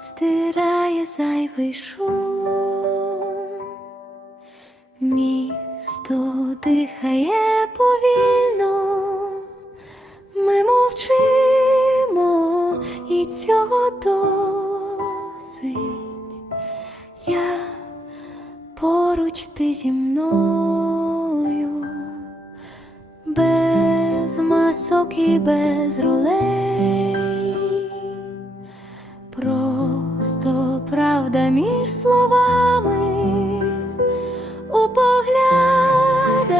стирає зайвий шум, місто дихає повільно, ми мовчимо і цього досить я поруч ти зі мною. Без масок і без ролей. правда між словами. У поглядах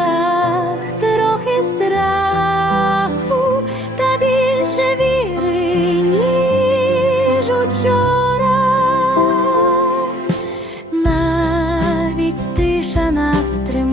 трохи страху та більше віри, ніж учора, навіть тиша нас тримає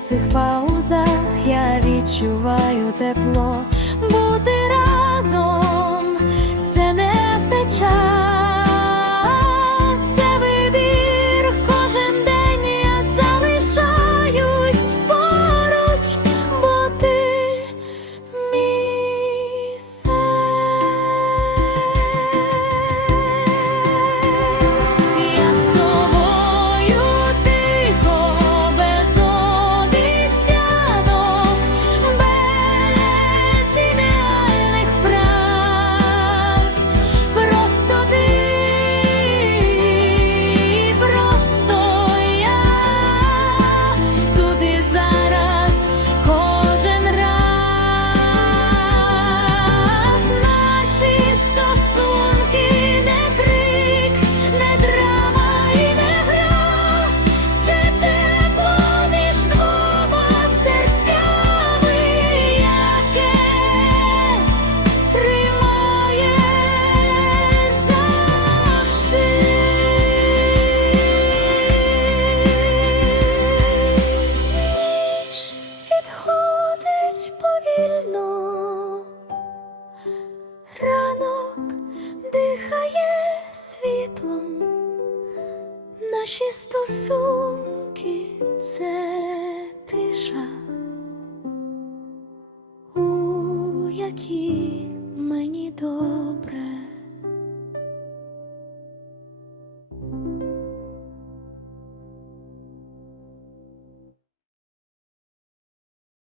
цих паузах я відчуваю тепло. Наші стосунки це тиша, у якій